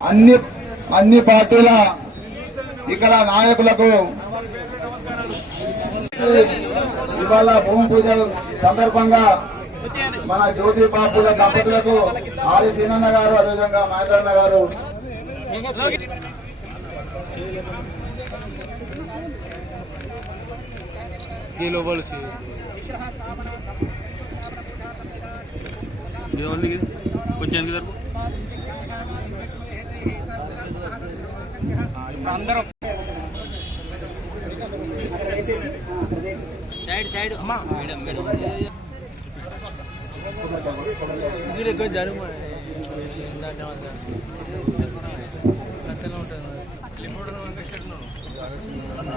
అన్ని అన్ని పార్టీల ఇక్కడ నాయకులకు ఇవాళ భూమి పూజ సందర్భంగా మన జ్యోతి బాపుల దంపతులకు ఆది సీనన్న గారు అదేవిధంగా మహేంద్రన్న గారు. కిలో పలుసు ఏముంది వచ్చాను కదా అందరూ సైడ్ సైడ్ అమ్మా మేడం మేడం మీరు ఎక్కువ జరుగు ధన్యవాదాలు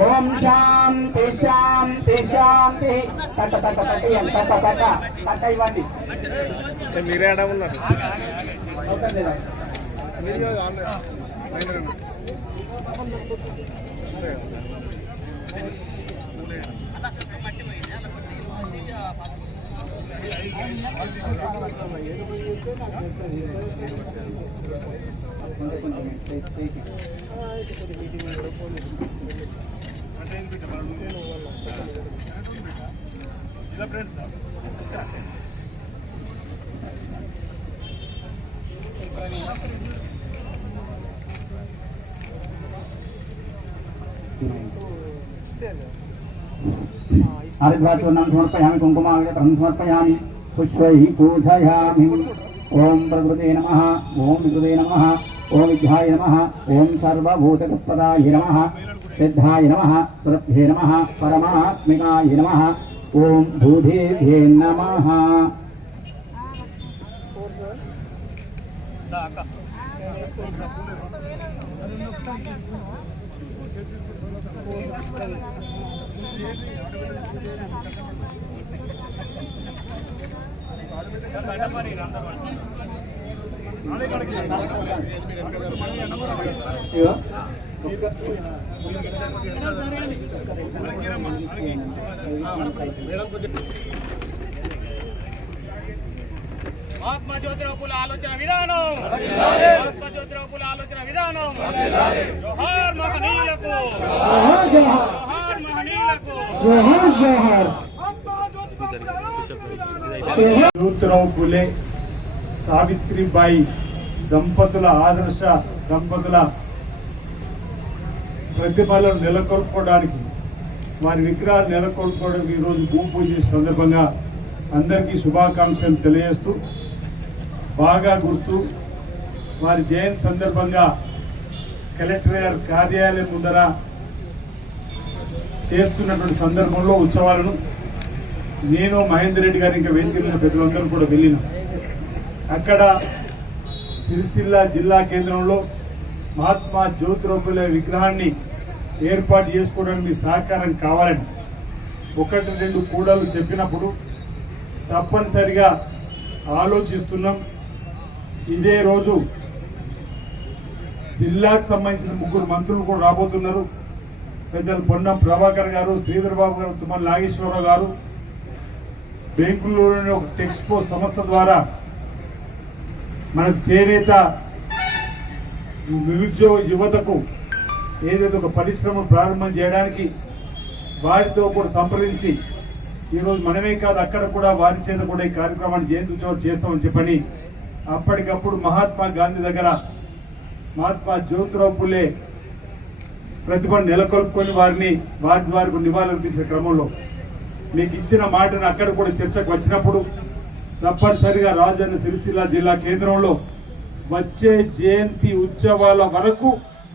ఓం శాంతి శాంతి శాంతి. తట్ట తట్ట తట్ట తట్ట తట్ట తట్ట ఇవ్వండి. మీరే ఆడ ఉన్నారు? ಇಲ್ಲ ಫ್ರೆಂಡ್ಸ್ हरिद्वाचूर्णं समर्पयामि कुङ्कुमाग्रतं समर्पयामि पुष्पैः पूजयामि। ॐ प्रकृते नम ॐ विकृते नमः ॐ विघ्नाय नमः ॐ सर्वभूतकृत्पदाय नमः। सिद्धाय नमः श्रद्धे नमः परमात्मिकाय नमः ॐ भूदेभ्ये नमः। మహాత్మా జ్యోతిరావు పూల ఆలోచన విధానం. మహాత్మా జ్యోతిరావు పూల ఆలోచన విధానం. జోహార్ మహనీయులకు. జోహార్ మహనీయులకు. జ్యోతిరావు పులే సావిత్రిబాయి దంపతుల ఆదర్శ దంపతుల ప్రతిభలను నెలకొల్పుకోవడానికి వారి విగ్రహాలు నెలకొల్పుకోవడానికి ఈరోజు భూ పూజ సందర్భంగా అందరికీ శుభాకాంక్షలు తెలియజేస్తూ బాగా గుర్తు వారి జయంతి సందర్భంగా కలెక్టర్ గారి కార్యాలయం ముందర చేస్తున్నటువంటి సందర్భంలో ఉత్సవాలను నేను మహేందర్ రెడ్డి గారి ఇంకా వేదిక ప్రజలందరూ కూడా వెళ్ళినాం. అక్కడ సిరిసిల్ల జిల్లా కేంద్రంలో మహాత్మా జ్యోతిరావుల విగ్రహాన్ని ఏర్పాటు చేసుకోవడానికి మీ సహకారం కావాలని ఒకటి రెండు కూడలు చెప్పినప్పుడు తప్పనిసరిగా ఆలోచిస్తున్నాం. ఇదే రోజు జిల్లాకు సంబంధించిన ముగ్గురు మంత్రులు కూడా రాబోతున్నారు. పెద్దలు పొన్నం ప్రభాకర్ గారు శ్రీధర్ బాబు గారు తుమ్మల నాగేశ్వరరావు గారు. బెంగళూరులోని ఒక టెక్స్పో సంస్థ ద్వారా మనకు చేనేత నిరుద్యోగ యువతకు ఏదైతే ఒక పరిశ్రమ ప్రారంభం చేయడానికి వారితో కూడా సంప్రదించి ఈరోజు మనమే కాదు అక్కడ కూడా వారి చేత కూడా ఈ కార్యక్రమాన్ని జయంతి చేస్తామని చెప్పని అప్పటికప్పుడు మహాత్మా గాంధీ దగ్గర మహాత్మా జ్యోతిరావు పులే ప్రతిభను నెలకొల్పుకొని వారిని వారి ద్వారా నివాళులర్పించిన క్రమంలో మీకు ఇచ్చిన మాటను అక్కడ కూడా చర్చకు వచ్చినప్పుడు తప్పనిసరిగా రాజన్న సిరిసిల్ల జిల్లా కేంద్రంలో వచ్చే జయంతి ఉత్సవాల వరకు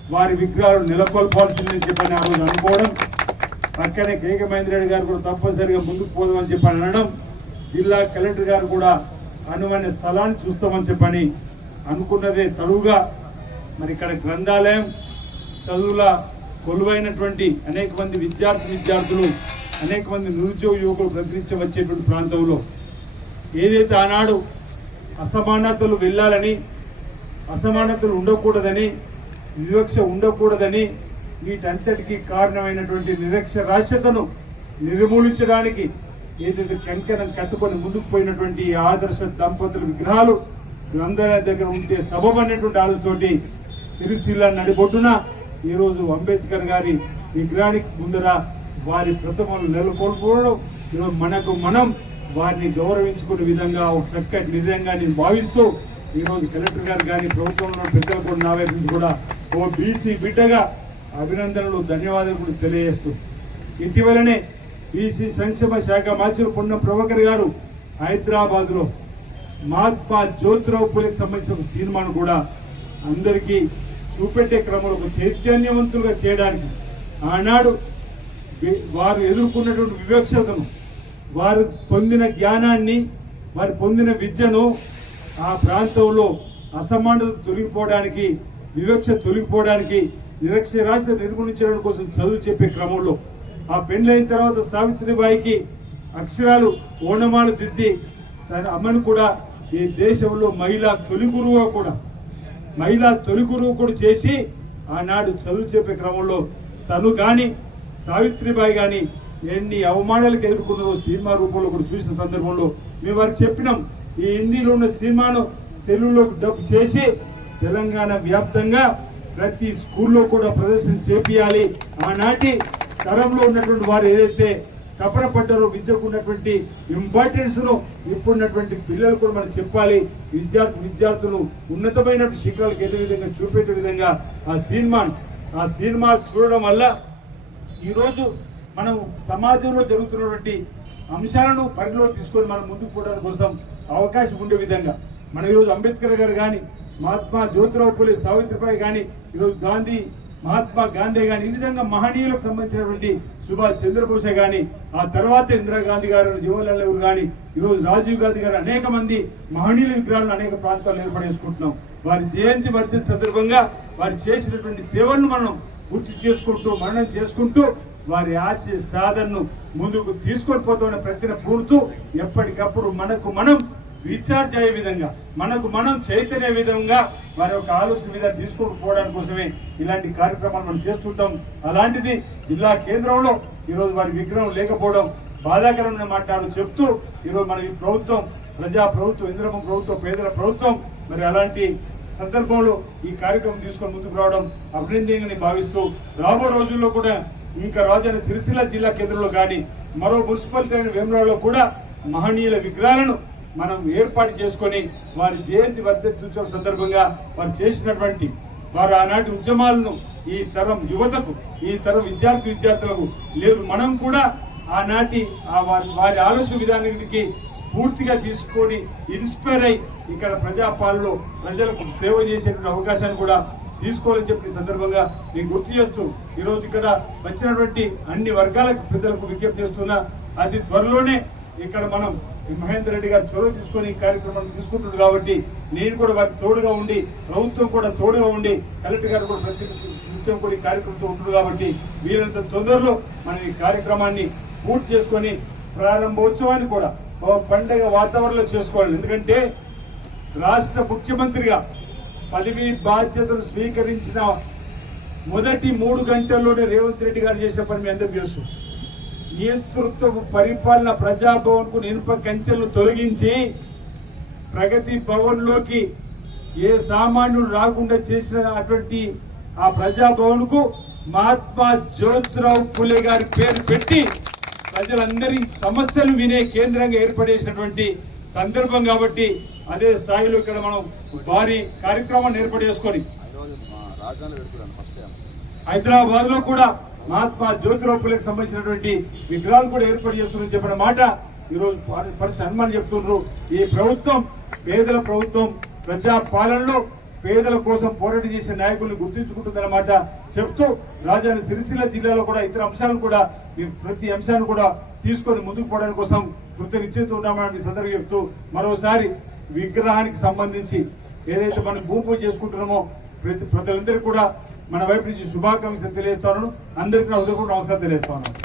వారి విగ్రహాలు నెలకొల్పాల్సిందని చెప్పని ఆ రోజు అనుకోవడం పక్కనే కేక మహేంద్రరెడ్డి గారు కూడా తప్పనిసరిగా ముందుకు పోదామని చెప్పని అనడం జిల్లా కలెక్టర్ గారు కూడా అనువైన స్థలాన్ని చూస్తామని చెప్పని అనుకున్నదే తరువుగా మరి ఇక్కడ గ్రంథాలయం చదువుల కొలువైనటువంటి అనేక మంది విద్యార్థి విద్యార్థులు అనేక మంది నిరుద్యోగ యువకులు ప్రకటించి వచ్చేటువంటి ప్రాంతంలో ఏదైతే ఆనాడు అసమానతలు వెళ్ళాలని అసమానతలు ఉండకూడదని వివక్ష ఉండకూడదని వీటంతటికి కారణమైనటువంటి నిరక్షరాస్యతను నిర్మూలించడానికి ఏదైతే కంకణం కట్టుకొని ముందుకు పోయినటువంటి ఆదర్శ దంపతుల విగ్రహాలు గ్రంథాలయ దగ్గర ఉంటే సబబ్ అనేటువంటి ఆలోచనతోటి సిరిసిల్ల నడిబొడ్డున ఈరోజు అంబేద్కర్ గారి విగ్రహానికి ముందర వారి ప్రతిమలు నెలకొల్పడం ఈరోజు మనకు మనం వారిని గౌరవించుకునే విధంగా ఒక చక్కటి నిజంగా నేను భావిస్తూ ఈరోజు కలెక్టర్ గారు కానీ ప్రభుత్వంలో పెద్దలు కూడా నా వైపు కూడా ఓ బీసీ బిడ్డగా అభినందనలు ధన్యవాదాలు తెలియజేస్తూ ఇటీవలనే బీసీ సంక్షేమ శాఖ మంత్రులు పొన్నం ప్రభాకర్ గారు హైదరాబాద్లో మహాత్మా జ్యోతిరావు పూలేకి సంబంధించిన సినిమాను కూడా అందరికీ చూపెట్టే క్రమంలో ఒక చైతన్యవంతులుగా చేయడానికి ఆనాడు వారు ఎదుర్కొన్నటువంటి వివక్షతను వారు పొందిన జ్ఞానాన్ని వారు పొందిన విద్యను ఆ ప్రాంతంలో అసమానత తొలగిపోవడానికి వివక్ష తొలగిపోవడానికి నిరక్షరాస్యత నిర్మూలించడం కోసం చదువు చెప్పే క్రమంలో. ఆ పెళ్ళైన తర్వాత సావిత్రిబాయికి అక్షరాలు ఓనమాలు దిద్ది తన అమ్మను కూడా ఈ దేశంలో మహిళా తొలి గురువుగా కూడా మహిళా తొలి గురువు కూడా చేసి ఆనాడు చదువు చెప్పే క్రమంలో తను కానీ సావిత్రిబాయి కానీ ఎన్ని అవమానాలకు ఎదుర్కొన్నారో సినిమా రూపంలో కూడా చూసిన సందర్భంలో మేము వారికి చెప్పినాం ఈ హిందీలో ఉన్న సినిమాను తెలుగులోకి డబ్బు చేసి తెలంగాణ వ్యాప్తంగా ప్రతి స్కూల్లో కూడా ప్రదర్శన చేపియాలి. ఆనాటి తరంలో ఉన్నటువంటి వారు ఏదైతే తపన పడ్డారో విద్యకు ఉన్నటువంటి ఇంపార్టెన్స్ను ఇప్పుడున్నటువంటి పిల్లలు కూడా మనం చెప్పాలి. విద్యార్థి విద్యార్థులు ఉన్నతమైన శిఖరాలకు ఎదే విధంగా చూపెట్టే విధంగా ఆ సినిమా ఆ సినిమా చూడడం వల్ల ఈరోజు మనం సమాజంలో జరుగుతున్నటువంటి అంశాలను పరిధిలో తీసుకొని మనం ముందుకు పోవడం కోసం అవకాశం ఉండే విధంగా మన ఈరోజు అంబేద్కర్ గారు కానీ మహాత్మా జ్యోతిరావు పులి సావిత్రిబాయి కానీ ఈరోజు గాంధీ మహాత్మా గాంధీ కానీ ఈ విధంగా మహనీయులకు సంబంధించినటువంటి సుభాష్ చంద్రబోసే కానీ ఆ తర్వాత ఇందిరాగాంధీ గారు జవహర్లాల్ నెహ్రూ కానీ ఈరోజు రాజీవ్ గాంధీ గారు అనేక మంది మహనీయుల విగ్రహాలను అనేక ప్రాంతాల్లో ఏర్పడేసుకుంటున్నాం వారి జయంతి వర్ధి సందర్భంగా వారు చేసినటువంటి సేవలను మనం గుర్తు చేసుకుంటూ మరణం చేసుకుంటూ వారి ఆశయ సాధనను ముందుకు తీసుకొని పోతామనే ప్రతిన పూడుతూ ఎప్పటికప్పుడు మనకు మనం రీఛార్జ్ అయ్యే విధంగా మనకు మనం చైతన్య విధంగా వారి యొక్క ఆలోచన మీద తీసుకుపోవడానికి కోసమే ఇలాంటి కార్యక్రమాలు మనం చేస్తుంటాం. అలాంటిది జిల్లా కేంద్రంలో ఈరోజు వారి విగ్రహం లేకపోవడం బాధాకరమైన మాట్లాడు చెప్తూ ఈరోజు మన ఈ ప్రభుత్వం ప్రజా ప్రభుత్వం ఇంద్రమ ప్రభుత్వం పేదల ప్రభుత్వం మరి అలాంటి సందర్భంలో ఈ కార్యక్రమం తీసుకొని ముందుకు రావడం అభినందనీయంగా భావిస్తూ రాబో రోజుల్లో కూడా ఇంకా రాజధాని సిరిసిల్ల జిల్లా కేంద్రంలో కానీ మరో మున్సిపాలిటీ అయిన వేమరాలో కూడా మహనీయుల విగ్రహాలను మనం ఏర్పాటు చేసుకొని వారి జయంతి వర్ధంత్యుత్సవ సందర్భంగా వారు చేసినటువంటి వారు ఆనాటి ఉద్యమాలను ఈ తరం యువతకు ఈ తరం విద్యార్థి విద్యార్థులకు లేదు. మనం కూడా ఆనాటి ఆ వారి వారి ఆలోచన విధానానికి పూర్తిగా తీసుకొని ఇన్స్పైర్ అయి ఇక్కడ ప్రజాపాలలో ప్రజలకు సేవ చేసేటువంటి అవకాశాన్ని కూడా తీసుకోవాలని చెప్పి సందర్భంగా నేను గుర్తు చేస్తూ ఈరోజు ఇక్కడ వచ్చినటువంటి అన్ని వర్గాలకు పెద్దలకు విజ్ఞప్తి చేస్తున్నా. అతి త్వరలోనే ఇక్కడ మనం మహేందర్ రెడ్డి గారు చొరవ తీసుకొని ఈ కార్యక్రమాన్ని తీసుకుంటున్నారు కాబట్టి నేను కూడా వారికి తోడుగా ఉండి ప్రభుత్వం కూడా తోడుగా ఉండి కలెక్టర్ గారు కూడా ప్రతి నిత్యం కూడా ఈ కార్యక్రమంతో ఉంటుంది కాబట్టి వీరంత తొందరలో మనం ఈ కార్యక్రమాన్ని పూర్తి చేసుకొని ప్రారంభోత్సవాన్ని కూడా పండగ వాతావరణంలో చేసుకోవాలి. ఎందుకంటే రాష్ట్ర ముఖ్యమంత్రిగా పదవి బాధ్యతలు స్వీకరించిన మొదటి మూడు గంటల్లోనే రేవంత్ రెడ్డి గారు చేసిన పని మీ అందరూ తెలుసు. నియంతృత్వ పరిపాలన ప్రజాభవన్కు ఇనుప కంచెలను తొలగించి ప్రగతి భవన్లోకి ఏ సామాన్యుడు రాకుండా చేసిన అటువంటి ఆ ప్రజాభవన్కు మహాత్మా జ్యోతిరావు పులే గారి పేరు పెట్టి ప్రజలందరి సమస్యలు వినే కేంద్రంగా ఏర్పడేసినటువంటి సందర్భం కాబట్టి అదే స్థాయిలో ఇక్కడ మనం భారీ కార్యక్రమాన్ని ఏర్పాటు చేసుకొని హైదరాబాద్లో కూడా మహాత్మా జ్యోతిరావు పులేకి సంబంధించినటువంటి విగ్రహాలు కూడా ఏర్పాటు చేస్తున్నారని చెప్పిన మాట ఈరోజు పరిస్థితి హనుమాన్ చెప్తున్నారు ఈ ప్రభుత్వం పేదల ప్రభుత్వం ప్రజా పాలనలో పేదల కోసం పోరాటం చేసే నాయకుల్ని గుర్తించుకుంటుందన్నమాట చెప్తూ రాజధాని సిరిసిల్ల జిల్లాలో కూడా ఇతర అంశాలను కూడా ప్రతి అంశాన్ని కూడా తీసుకొని ముందుకు పోవడానికి కోసం కృతనిశ్చయిత ఉన్నామని సందర్భం చెప్తూ మరోసారి విగ్రహానికి సంబంధించి ఏదైతే మనం భూమి పూజ చేసుకుంటున్నామో ప్రతి ప్రజలందరికీ కూడా మన వైపు నుంచి శుభాకాంక్షలు తెలియజేస్తాను అందరికీ నా ఉదయపూర్వక నమస్కారం తెలియజేస్తాను